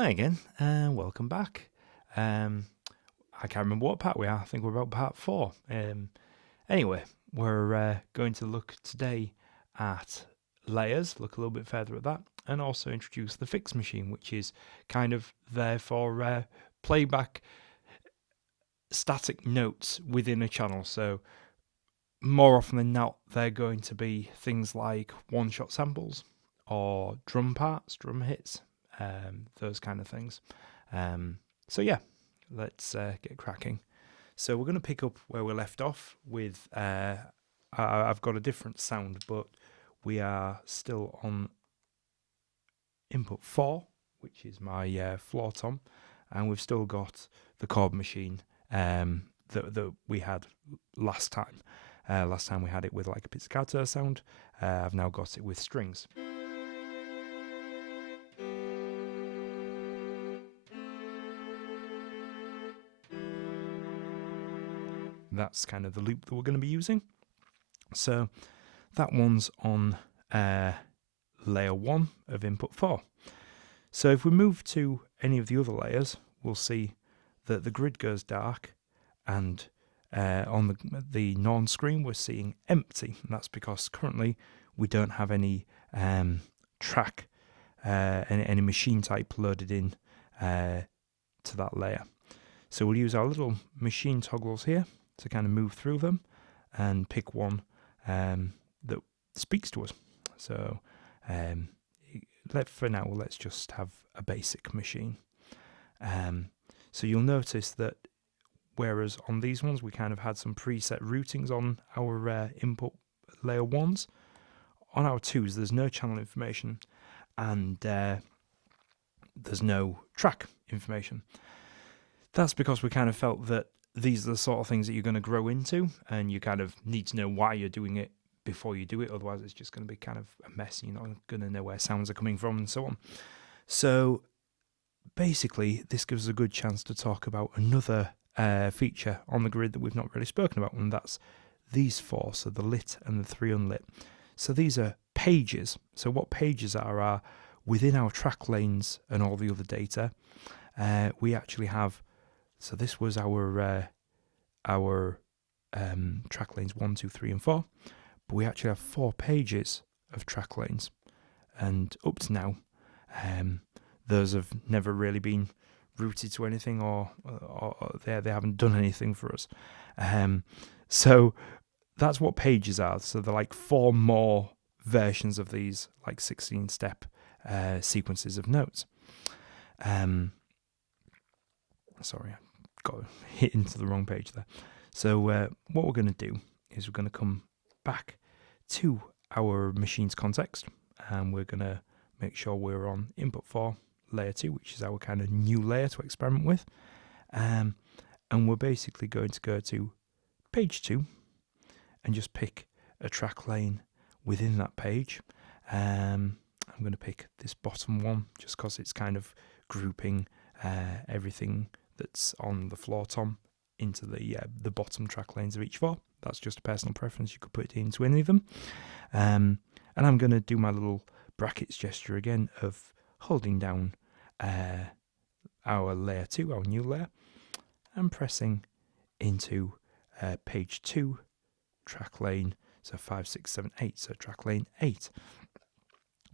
Hi again, and welcome back. I can't remember what part we are. I think we're about part 4. Anyway, we're going to look today at layers, look a little bit further at that, and also introduce the fix machine, which is kind of there for playback static notes within a channel. So more often than not, they're going to be things like one-shot samples or drum parts, drum hits, those kind of things. So yeah, let's get cracking. So we're going to pick up where we left off with. I've got a different sound, but we are still on input 4, which is my floor tom, and we've still got the chord machine that we had last time. Last time we had it with like a pizzicato sound. I've now got it with strings. That's kind of the loop that we're going to be using. So that one's on layer 1 of input 4. So if we move to any of the other layers, we'll see that the grid goes dark, and on the nuance screen we're seeing empty, and that's because currently we don't have any track, any machine type loaded in to that layer. So we'll use our little machine toggles here to kind of move through them and pick one that speaks to us. So for now, let's just have a basic machine. So you'll notice that whereas on these ones we kind of had some preset routings on our input layer 1s, on our 2s there's no channel information and there's no track information. That's because we kind of felt that these are the sort of things that you're going to grow into, and you kind of need to know why you're doing it before you do it, otherwise it's just going to be kind of a mess. You're not going to know where sounds are coming from and so on. So basically this gives us a good chance to talk about another feature on the grid that we've not really spoken about, and that's these 4, so the lit and the 3 unlit. So these are pages. So what pages are within our track lanes and all the other data. We actually have, so this was our track lanes 1, 2, 3 and 4, but we actually have 4 pages of track lanes, and up to now those have never really been routed to anything, or they haven't done anything for us. So that's what pages are. So they're like 4 more versions of these like 16-step sequences of notes. Sorry, I got hit into the wrong page there. So what we're going to do is we're going to come back to our machine's context, and we're going to make sure we're on input 4 layer 2, which is our kind of new layer to experiment with, and we're basically going to go to page 2 and just pick a track lane within that page. I'm going to pick this bottom one just because it's kind of grouping everything that's on the floor tom into the bottom track lanes of each 4. That's just a personal preference. You could put it into any of them. And I'm going to do my little brackets gesture again of holding down our layer 2, our new layer, and pressing into page 2, track lane, so 5, 6, 7, 8, so track lane 8.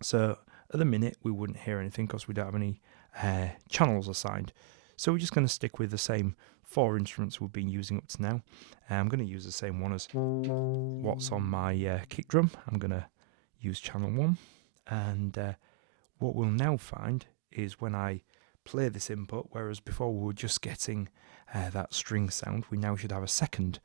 So at the minute we wouldn't hear anything because we don't have any channels assigned. So we're just going to stick with the same 4 instruments we've been using up to now. I'm going to use the same one as what's on my kick drum. I'm going to use channel 1, and what we'll now find is when I play this input, whereas before we were just getting that string sound, we now should have a second.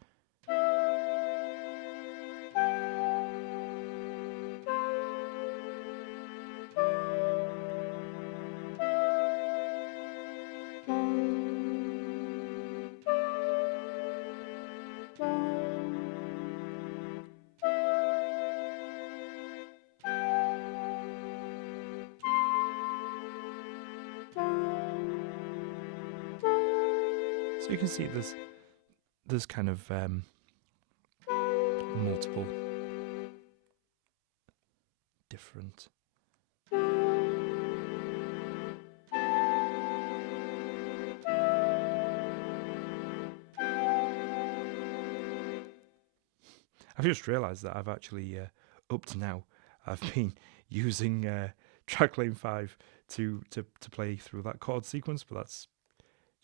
So you can see there's kind of multiple different I've just realised that I've actually, up to now, I've been using track lane 5 to play through that chord sequence, but that's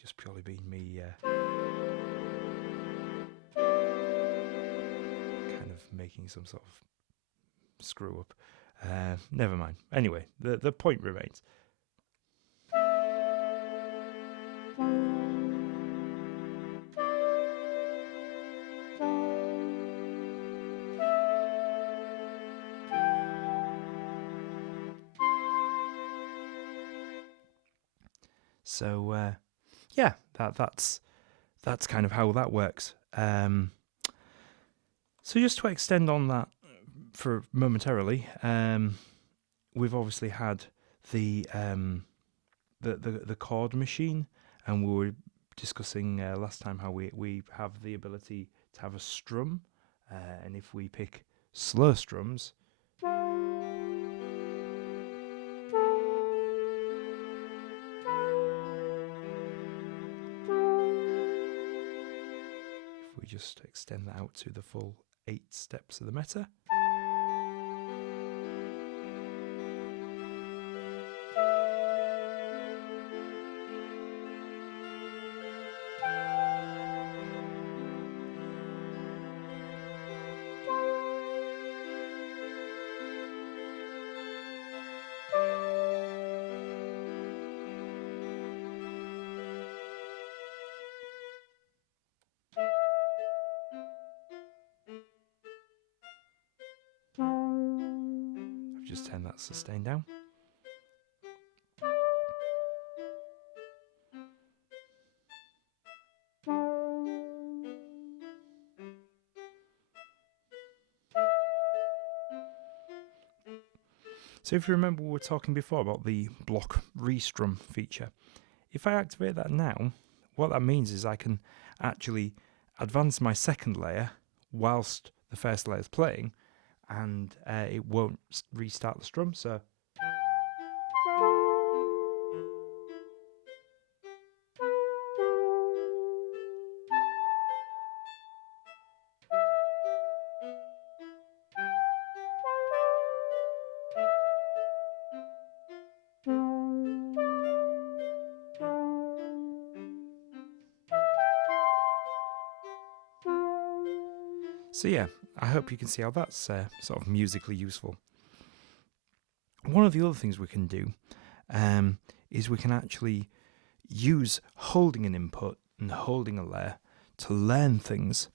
just purely been me kind of making some sort of screw up. Never mind. Anyway, the point remains. So yeah, that's kind of how that works. So just to extend on that for momentarily, we've obviously had the chord machine, and we were discussing last time how we have the ability to have a strum, and if we pick slow strums, if we just extend that out to the full 8 steps of the meter. I've just turned that sustain down. So if you remember, we were talking before about the block restrum feature. If I activate that now, what that means is I can actually advance my second layer whilst the first layer is playing, and it won't restart the strum. So yeah, I hope you can see how that's sort of musically useful. One of the other things we can do is we can actually use holding an input and holding a layer to learn things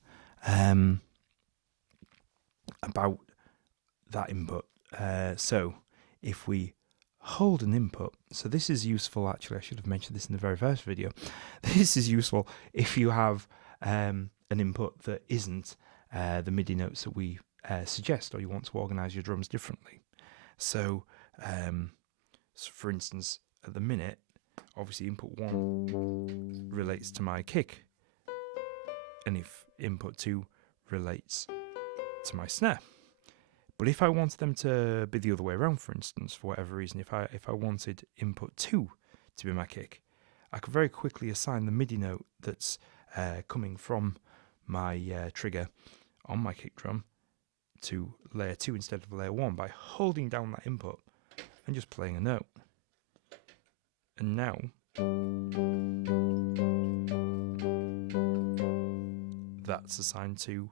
about that input. So if we hold an input, so this is useful, actually I should have mentioned this in the very first video. This is useful if you have an input that isn't the MIDI notes that we suggest, or you want to organise your drums differently. So for instance, at the minute, obviously input 1 relates to my kick, and if input 2 relates to my snare. But if I wanted them to be the other way around, for instance, for whatever reason, if I wanted input 2 to be my kick, I could very quickly assign the MIDI note that's coming from my trigger on my kick drum to layer 2 instead of layer 1 by holding down that input and just playing a note. And now that's assigned to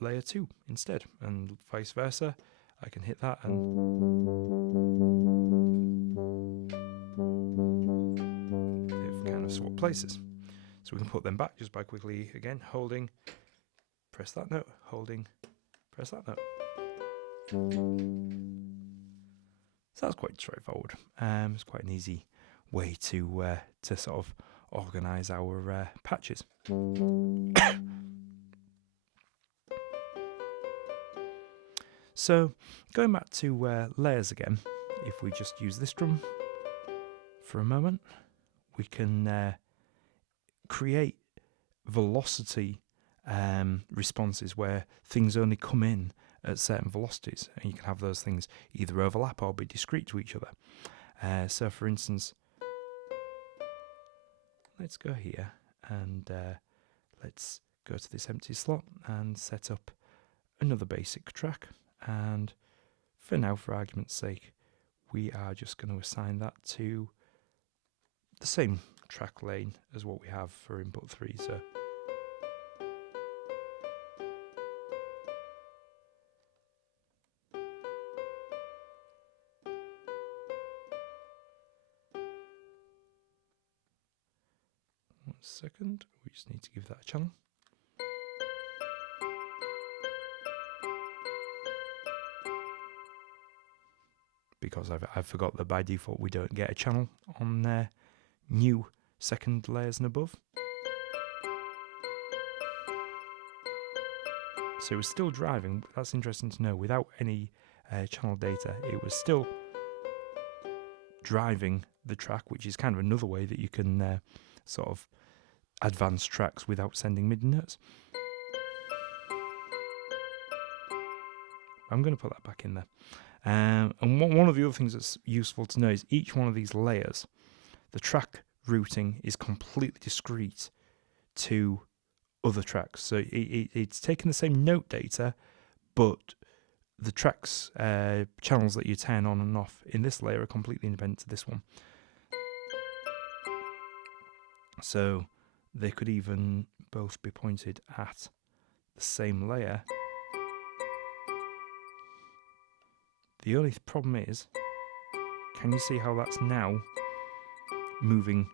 layer 2 instead, and vice versa. I can hit that and they've kind of swapped places. So we can put them back just by quickly, again, holding, press that note, holding, press that note. So that's quite straightforward. It's quite an easy way to sort of organise our patches. So going back to layers again, if we just use this drum for a moment, we can create velocity responses where things only come in at certain velocities, and you can have those things either overlap or be discrete to each other. So for instance, let's go here and let's go to this empty slot and set up another basic track. And for now, for argument's sake, we are just going to assign that to the same track lane as what we have for input 3. So one second, we just need to give that a channel. Because I've forgot that by default we don't get a channel on new second layers and above. So it was still driving, but that's interesting to know, without any channel data. It was still driving the track, which is kind of another way that you can sort of advance tracks without sending MIDI notes. I'm going to put that back in there. And one of the other things that's useful to know is each one of these layers, the track routing is completely discrete to other tracks. So it's taking the same note data, but the tracks, channels that you turn on and off in this layer are completely independent to this one. So they could even both be pointed at the same layer. The only problem is, can you see how that's now moving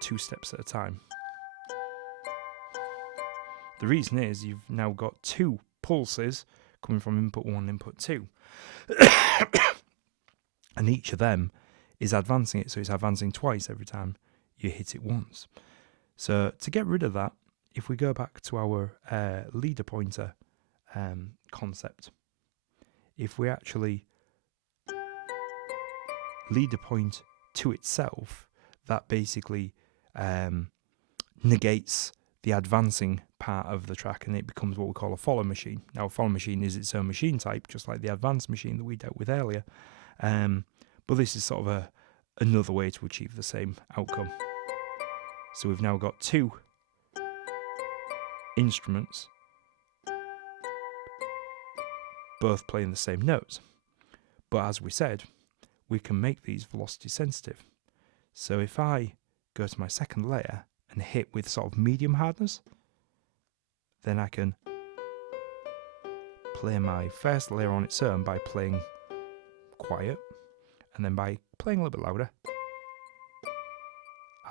2 steps at a time? The reason is you've now got 2 pulses coming from input 1 and input 2. And each of them is advancing it, so it's advancing twice every time you hit it once. So to get rid of that, if we go back to our leader pointer concept, if we actually leader point to itself, that basically negates the advancing part of the track, and it becomes what we call a follow machine. Now, a follow machine is its own machine type, just like the advanced machine that we dealt with earlier. But this is sort of another way to achieve the same outcome. So we've now got 2 instruments both playing the same notes. But as we said, we can make these velocity sensitive. So if I go to my second layer and hit with sort of medium hardness, then I can play my first layer on its own by playing quiet, and then by playing a little bit louder,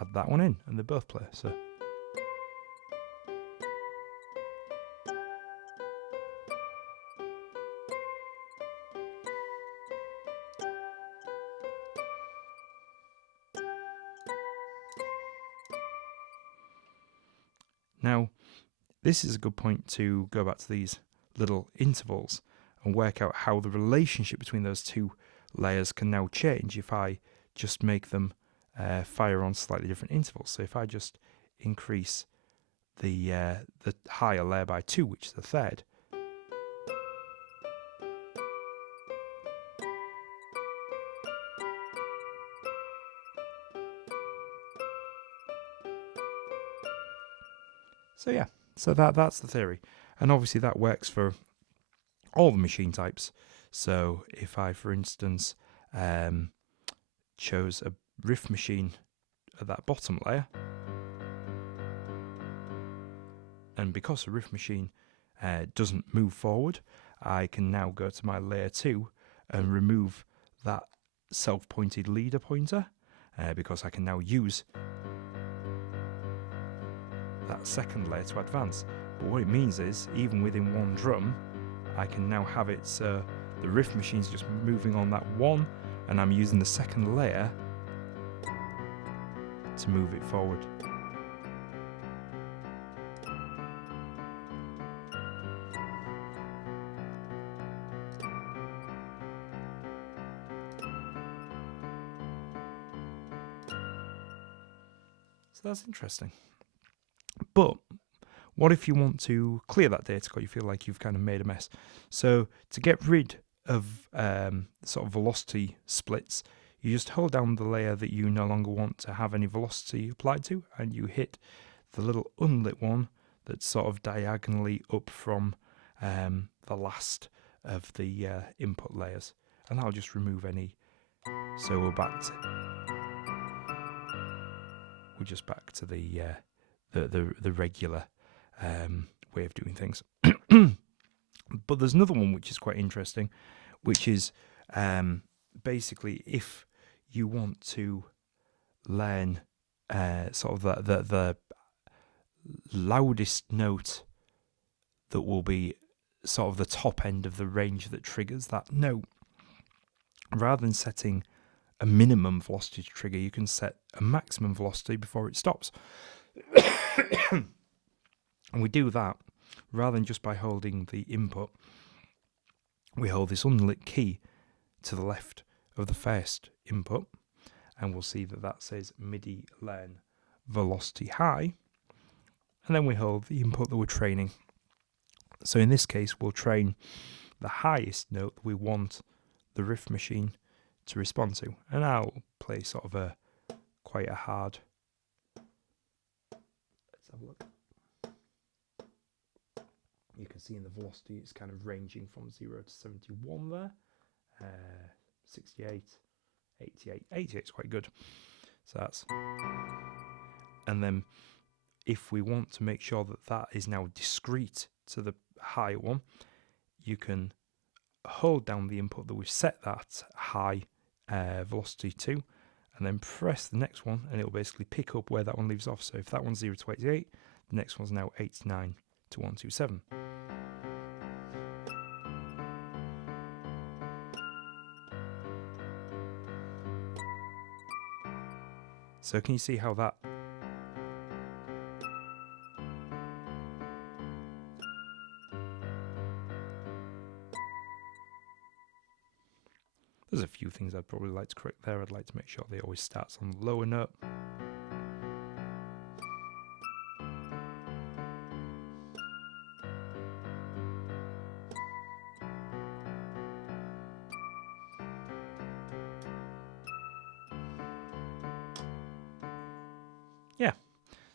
add that one in, and they both play. So now, this is a good point to go back to these little intervals and work out how the relationship between those 2 layers can now change if I just make them fire on slightly different intervals. So if I just increase the higher layer by 2, which is the third, so yeah, so that's the theory. And obviously that works for all the machine types. So if I, for instance, chose a riff machine at that bottom layer, and because a riff machine doesn't move forward, I can now go to my layer 2 and remove that self-pointed leader pointer, because I can now use that second layer to advance. But what it means is, even within one drum, I can now have it so the riff machine's just moving on that one, and I'm using the second layer to move it forward. So that's interesting. But what if you want to clear that data because you feel like you've kind of made a mess? So to get rid of sort of velocity splits, you just hold down the layer that you no longer want to have any velocity applied to, and you hit the little unlit one that's sort of diagonally up from the last of the input layers, and I'll just remove any. So we're just back to the regular way of doing things. But there's another one which is quite interesting, which is basically if you want to learn sort of the loudest note that will be sort of the top end of the range that triggers that note, rather than setting a minimum velocity to trigger, you can set a maximum velocity before it stops. And we do that rather than just by holding the input. We hold this unlit key to the left of the first input, and we'll see that that says MIDI learn velocity high, and then we hold the input that we're training. So in this case, we'll train the highest note that we want the riff machine to respond to, and I'll play sort of quite a hard. Let's have a look. You can see in the velocity it's kind of ranging from 0 to 71 there. 68, 88. 88 is quite good. So that's. And then if we want to make sure that that is now discrete to the high one, you can hold down the input that we've set that high velocity to, and then press the next one, and it'll basically pick up where that one leaves off. So if that one's 0 to 88, the next one's now 89 to 127. So can you see how that? There's a few things I'd probably like to correct there. I'd like to make sure they always starts on the lower note. Yeah,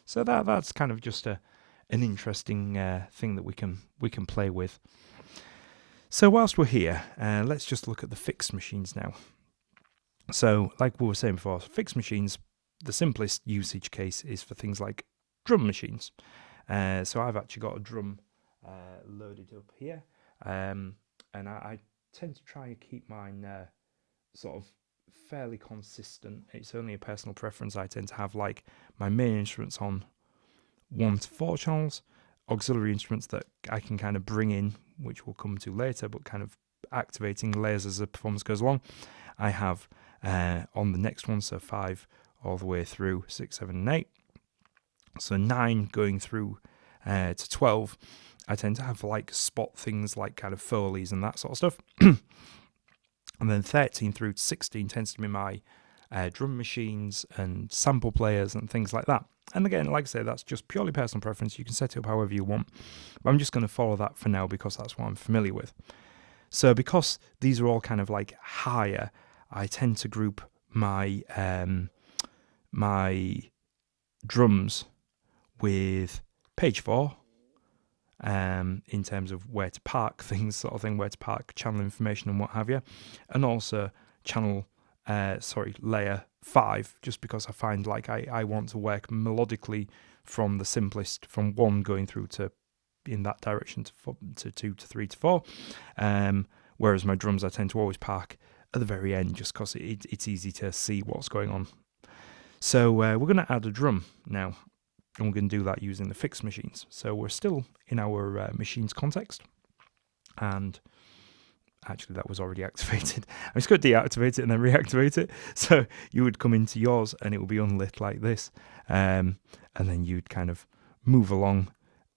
so that's kind of just an interesting thing that we can play with. So whilst we're here, let's just look at the fixed machines now. So like we were saying before, fixed machines, the simplest usage case is for things like drum machines. So I've actually got a drum loaded up here, and I tend to try and keep mine sort of fairly consistent. It's only a personal preference. I tend to have like my main instruments on 1 to 4 channels, auxiliary instruments that I can kind of bring in, which we'll come to later, but kind of activating layers as the performance goes along. I have on the next one, so 5 all the way through 6, 7, and 8. So 9 going through to 12. I tend to have like spot things like kind of Foleys and that sort of stuff. And then 13 through to 16 tends to be my drum machines and sample players and things like that. And again, like I say, that's just purely personal preference. You can set it up however you want. But I'm just going to follow that for now because that's what I'm familiar with. So because these are all kind of like higher, I tend to group my my drums with page 4 in terms of where to park things, sort of thing, where to park channel information and what have you, and also channel layer 5, just because I find like I want to work melodically from the simplest, from 1 going through to in that direction to 2 to 3 to 4, whereas my drums I tend to always park at the very end just because it's easy to see what's going on. So we're going to add a drum now, and we're going to do that using the fixed machines. So we're still in our machines context, and actually that was already activated. I'm just going to deactivate it and then reactivate it. So you would come into yours and it will be unlit like this, and then you'd kind of move along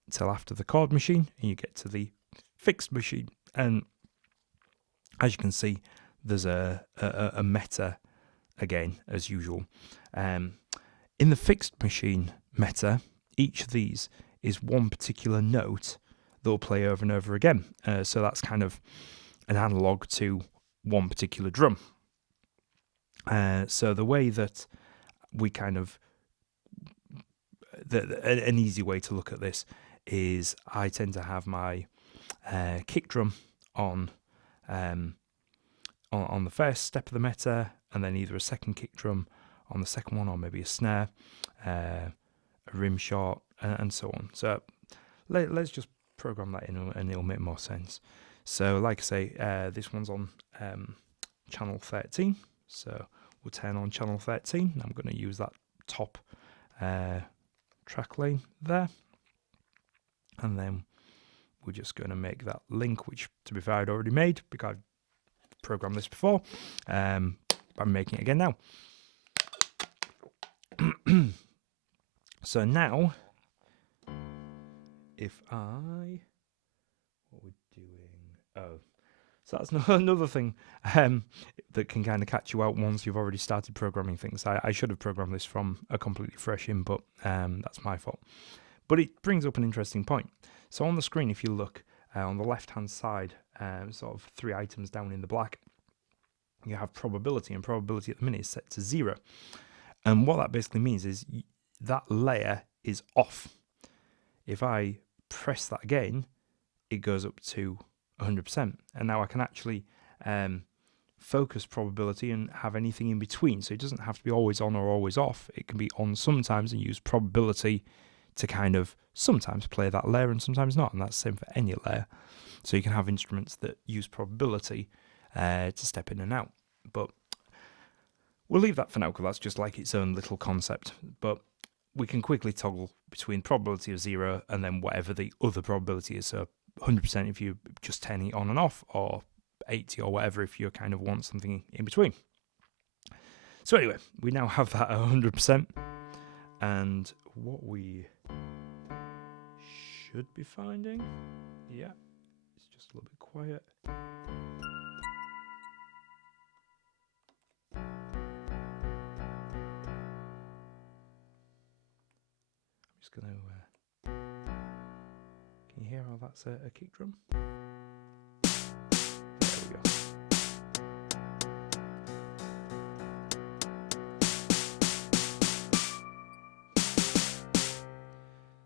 until after the chord machine and you get to the fixed machine. And as you can see, there's a meta again as usual. In the fixed machine meta, each of these is one particular note that will play over and over again. So that's kind of an analog to one particular drum. So the way that we kind of, an easy way to look at this is I tend to have my kick drum on the first step of the meta, and then either a second kick drum on the second one, or maybe a snare, a rim shot, and so on. So let's just program that in, and it'll make more sense. So like I say, this one's on channel 13, so we'll turn on channel 13. I'm going to use that top track lane there, and then we're just going to make that link, which to be fair I'd already made because I've programmed this before. I'm making it again now. So now, if what we're doing, so that's another thing that can kind of catch you out once you've already started programming things. I should have programmed this from a completely fresh input. That's my fault. But it brings up an interesting point. So on the screen, if you look on the left-hand side, sort of 3 items down in the black, you have probability, and probability at the minute is set to 0. And what that basically means is that layer is off. If I press that again, it goes up to 100%. And now I can actually focus probability and have anything in between. So it doesn't have to be always on or always off. It can be on sometimes and use probability to kind of sometimes play that layer and sometimes not. And that's the same for any layer. So you can have instruments that use probability to step in and out. But we'll leave that for now because that's just like its own little concept. But we can quickly toggle between probability of 0 and then whatever the other probability is. So 100% if you're just turning it on and off, or 80 or whatever if you kind of want something in between. So anyway, we now have that at 100%. And what we should be finding, yeah, it's just a little bit quiet. I'm just going to, can you hear how that's a kick drum? There we go.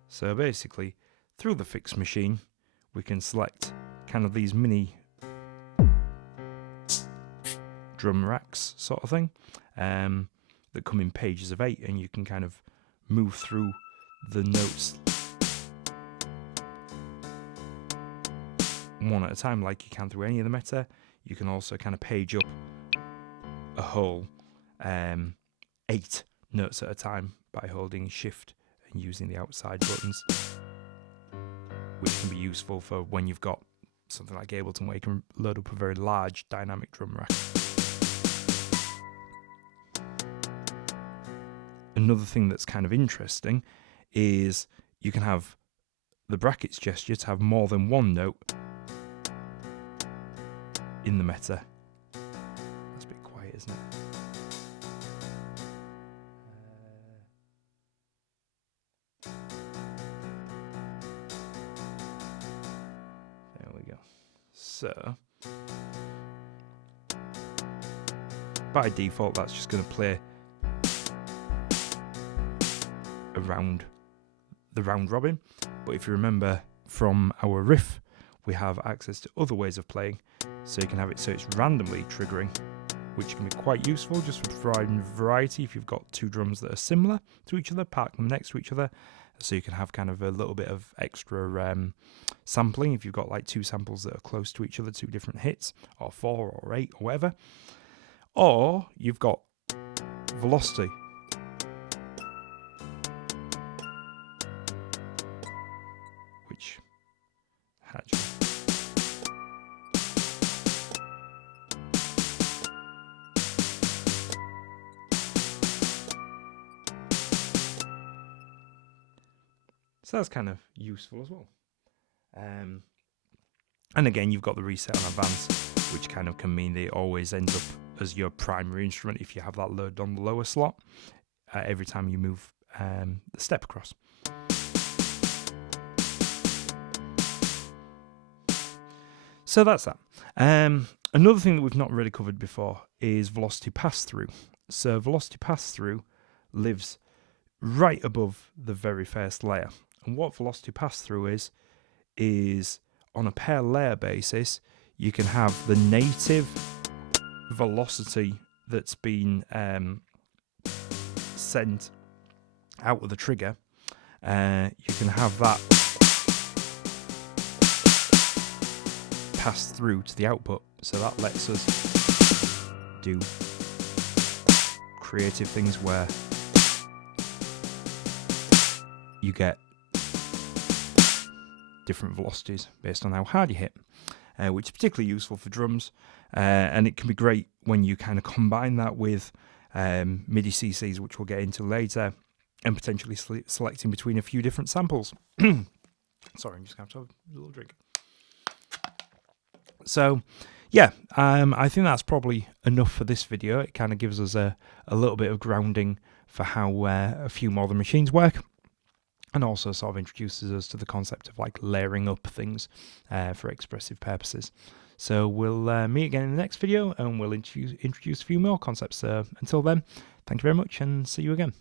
So basically, through the fix machine, we can select kind of these mini drum racks sort of thing that come in pages of 8, and you can kind of move through the notes one at a time like you can through any of the meta. You can also kind of page up a whole 8 notes at a time by holding shift and using the outside buttons, which can be useful for when you've got something like Ableton where you can load up a very large dynamic drum rack. Another thing that's kind of interesting is you can have the brackets gesture to have more than one note in the meta. That's a bit quiet, isn't it? There we go. So by default, that's just going to play around the round robin. But if you remember from our riff, we have access to other ways of playing. So you can have it so it's randomly triggering, which can be quite useful just for providing variety if you've got 2 drums that are similar to each other, park them next to each other. So you can have kind of a little bit of extra sampling if you've got like 2 samples that are close to each other, 2 different hits, or 4 or 8 or whatever. Or you've got velocity. Which actually so that's kind of useful as well. And again, you've got the reset on advance, which kind of can mean that it always ends up as your primary instrument if you have that loaded on the lower slot every time you move the step across. So that's that. Another thing that we've not really covered before is velocity pass-through. So velocity pass-through lives right above the very first layer And what velocity pass-through is on a pair layer basis, you can have the native velocity that's been sent out of the trigger. You can have that pass through to the output, so that lets us do creative things where you get different velocities based on how hard you hit, which is particularly useful for drums, and it can be great when you kind of combine that with MIDI CCs, which we'll get into later, and potentially selecting between a few different samples. Sorry, I'm just going to have a little drink. So, yeah, I think that's probably enough for this video. It kind of gives us a little bit of grounding for how a few modern machines work, and also sort of introduces us to the concept of like layering up things for expressive purposes. So we'll meet again in the next video, and we'll introduce a few more concepts. Until then, thank you very much, and see you again.